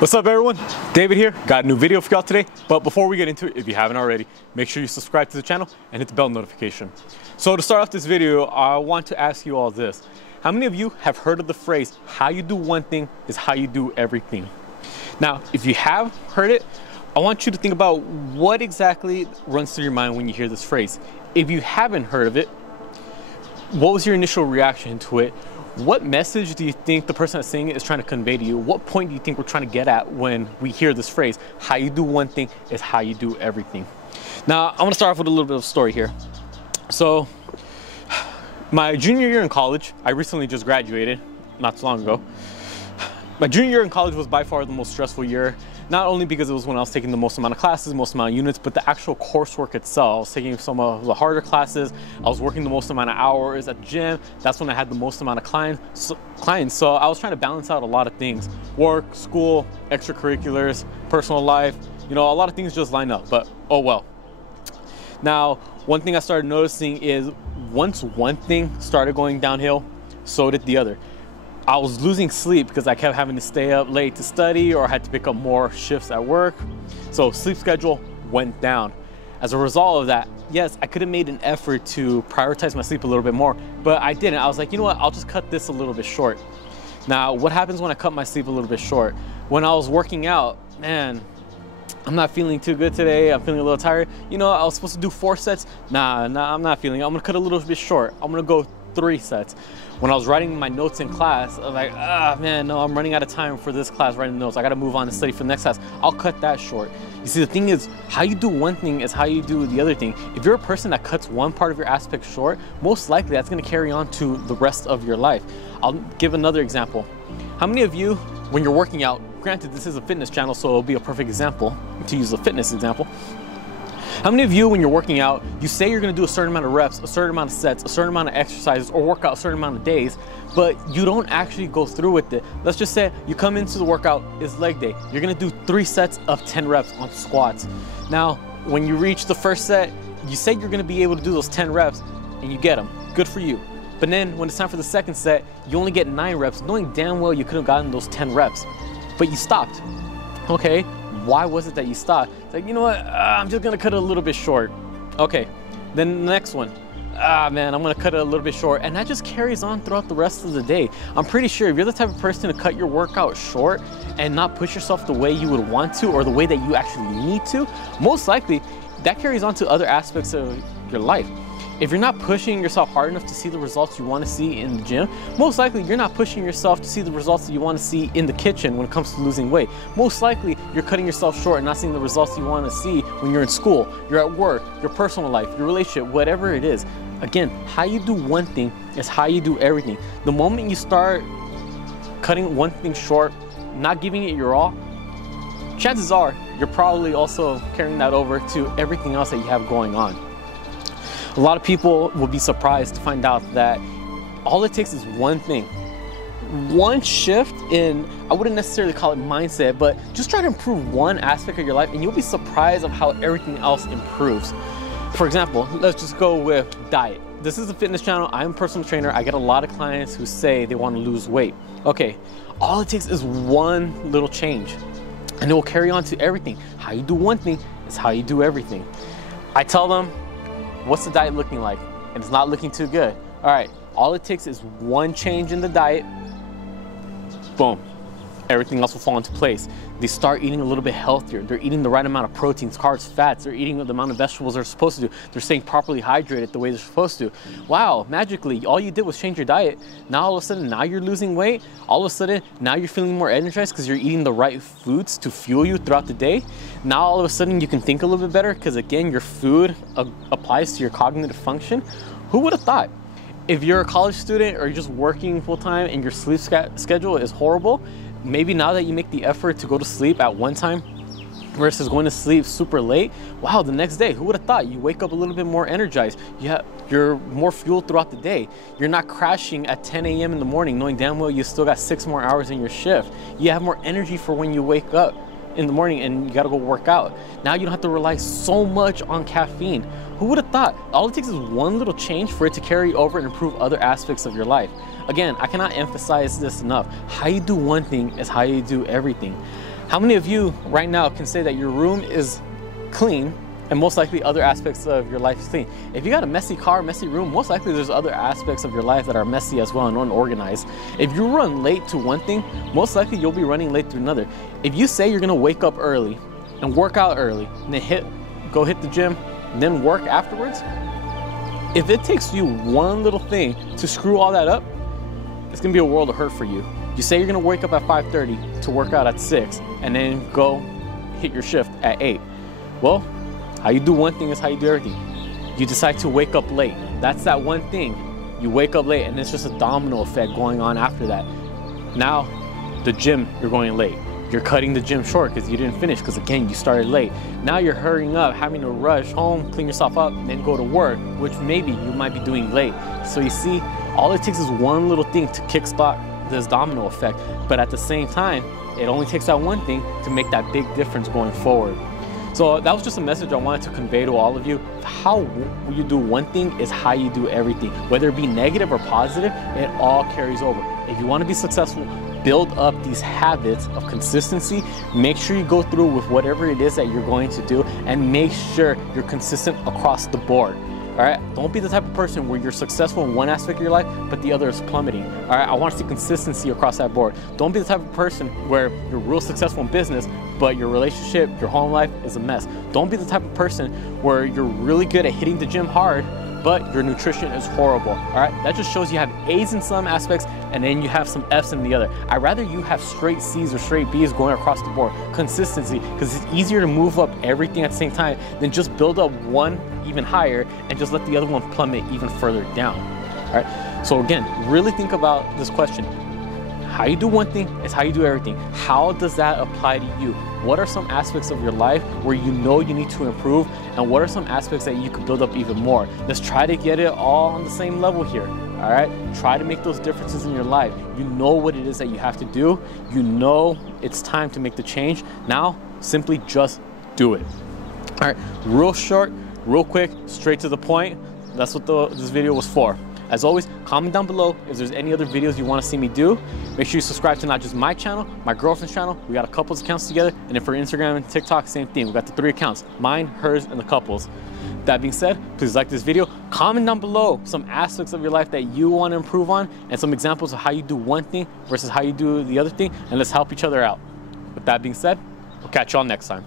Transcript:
What's up everyone? David here. Got a new video for y'all today, but before we get into it, if you haven't already, make sure you subscribe to the channel and hit the bell notification. So to start off this video, I want to ask you all this. How many of you have heard of the phrase, how you do one thing is how you do everything? Now, if you have heard it, I want you to think about what exactly runs through your mind when you hear this phrase. If you haven't heard of it, what was your initial reaction to it? What message do you think the person that's saying it is trying to convey to you? What point do you think we're trying to get at when we hear this phrase, how you do one thing is how you do everything? Now, I want to start off with a little bit of a story here. So, my junior year in college, I recently just graduated, not so long ago. My junior year in college was by far the most stressful year, not only because it was when I was taking the most amount of classes, most amount of units, but the actual coursework itself. I was taking some of the harder classes. I was working the most amount of hours at the gym. That's when I had the most amount of clients. So I was trying to balance out a lot of things. Work, school, extracurriculars, personal life. You know, a lot of things just line up, but oh well. Now, one thing I started noticing is once one thing started going downhill, so did the other. I was losing sleep because I kept having to stay up late to study, or I had to pick up more shifts at work. So sleep schedule went down. As a result of that, yes, I could have made an effort to prioritize my sleep a little bit more, but I didn't. I was like, you know what, I'll just cut this a little bit short. Now, what happens when I cut my sleep a little bit short? When I was working out, man, I'm not feeling too good today. I'm feeling a little tired. You know, I was supposed to do 4 sets. Nah, I'm not feeling it. I'm gonna cut a little bit short. I'm gonna go 3 sets. When I was writing my notes in class, I was like, man, no, I'm running out of time for this class writing notes. I gotta move on and study for the next class. I'll cut that short. You see, the thing is, how you do one thing is how you do the other thing. If you're a person that cuts one part of your aspect short, most likely that's gonna carry on to the rest of your life. I'll give another example. How many of you, when you're working out, granted this is a fitness channel, so it'll be a perfect example to use a fitness example. How many of you, when you're working out, you say you're gonna do a certain amount of reps, a certain amount of sets, a certain amount of exercises, or work out a certain amount of days, but you don't actually go through with it? Let's just say you come into the workout, it's leg day. You're gonna do 3 sets of 10 reps on squats. Now, when you reach the first set, you say you're gonna be able to do those 10 reps, and you get them. Good for you. But then, when it's time for the second set, you only get 9 reps, knowing damn well you could have gotten those 10 reps, but you stopped. Okay. Why was it that you stopped? It's like, you know what, I'm just gonna cut it a little bit short. Okay, then the next one, man, I'm gonna cut it a little bit short. And that just carries on throughout the rest of the day. I'm pretty sure if you're the type of person to cut your workout short and not push yourself the way you would want to, or the way that you actually need to, most likely that carries on to other aspects of your life. If you're not pushing yourself hard enough to see the results you want to see in the gym, most likely you're not pushing yourself to see the results that you want to see in the kitchen when it comes to losing weight. Most likely you're cutting yourself short and not seeing the results you want to see when you're in school, you're at work, your personal life, your relationship, whatever it is. Again, how you do one thing is how you do everything. The moment you start cutting one thing short, not giving it your all, chances are you're probably also carrying that over to everything else that you have going on. A lot of people will be surprised to find out that all it takes is one thing. One shift in, I wouldn't necessarily call it mindset, but just try to improve one aspect of your life and you'll be surprised of how everything else improves. For example, let's just go with diet. This is a fitness channel. I'm a personal trainer. I get a lot of clients who say they want to lose weight. Okay, all it takes is one little change and it will carry on to everything. How you do one thing is how you do everything. I tell them, what's the diet looking like? And it's not looking too good. All right, all it takes is one change in the diet, boom, everything else will fall into place. They start eating a little bit healthier. They're eating the right amount of proteins, carbs, fats. They're eating the amount of vegetables they're supposed to do. They're staying properly hydrated the way they're supposed to. Wow, magically, all you did was change your diet. Now all of a sudden, now you're losing weight. All of a sudden, now you're feeling more energized because you're eating the right foods to fuel you throughout the day. Now all of a sudden, you can think a little bit better because again, your food applies to your cognitive function. Who would have thought? If you're a college student or you're just working full time and your sleep schedule is horrible, maybe now that you make the effort to go to sleep at one time versus going to sleep super late, wow, the next day, who would have thought? You wake up a little bit more energized. You're more fueled throughout the day. You're not crashing at 10 a.m. in the morning knowing damn well you still got 6 more hours in your shift. You have more energy for when you wake up in the morning and you gotta go work out. Now you don't have to rely so much on caffeine. Who would have thought? All it takes is one little change for it to carry over and improve other aspects of your life. Again, I cannot emphasize this enough. How you do one thing is how you do everything. How many of you right now can say that your room is clean and most likely other aspects of your life is clean? If you got a messy car, messy room, most likely there's other aspects of your life that are messy as well and unorganized. If you run late to one thing, most likely you'll be running late to another. If you say you're gonna wake up early and work out early and then go hit the gym, and then work afterwards, if it takes you one little thing to screw all that up, it's gonna be a world of hurt for you. You say you're gonna wake up at 5:30 to work out at 6 and then go hit your shift at 8. Well, how you do one thing is how you do everything. You decide to wake up late. That's that one thing. You wake up late and it's just a domino effect going on after that. Now, the gym, you're going late. You're cutting the gym short because you didn't finish because again, you started late. Now you're hurrying up, having to rush home, clean yourself up, and then go to work, which maybe you might be doing late. So you see, all it takes is one little thing to kickstart this domino effect. But at the same time, it only takes that one thing to make that big difference going forward. So that was just a message I wanted to convey to all of you. How you do one thing is how you do everything. Whether it be negative or positive, it all carries over. If you want to be successful, build up these habits of consistency. Make sure you go through with whatever it is that you're going to do and make sure you're consistent across the board. All right, don't be the type of person where you're successful in one aspect of your life, but the other is plummeting. All right, I want to see consistency across that board. Don't be the type of person where you're real successful in business, but your relationship, your home life is a mess. Don't be the type of person where you're really good at hitting the gym hard, but your nutrition is horrible. All right, that just shows you have A's in some aspects and then you have some F's in the other. I'd rather you have straight C's or straight B's going across the board. Consistency, because it's easier to move up everything at the same time than just build up one even higher and just let the other one plummet even further down. All right, so again, really think about this question. How you do one thing is how you do everything. How does that apply to you? What are some aspects of your life where you know you need to improve, and what are some aspects that you could build up even more? Let's try to get it all on the same level here. All right, try to make those differences in your life. You know what it is that you have to do. You know it's time to make the change. Now, simply just do it. All right, real short, real quick, straight to the point. That's what this video was for. As always, comment down below if there's any other videos you want to see me do. Make sure you subscribe to not just my channel, my girlfriend's channel. We got a couples accounts together. And then for Instagram and TikTok, same thing. We got the 3 accounts, mine, hers, and the couples. That being said, please like this video. Comment down below some aspects of your life that you want to improve on and some examples of how you do one thing versus how you do the other thing. And let's help each other out. With that being said, we'll catch y'all next time.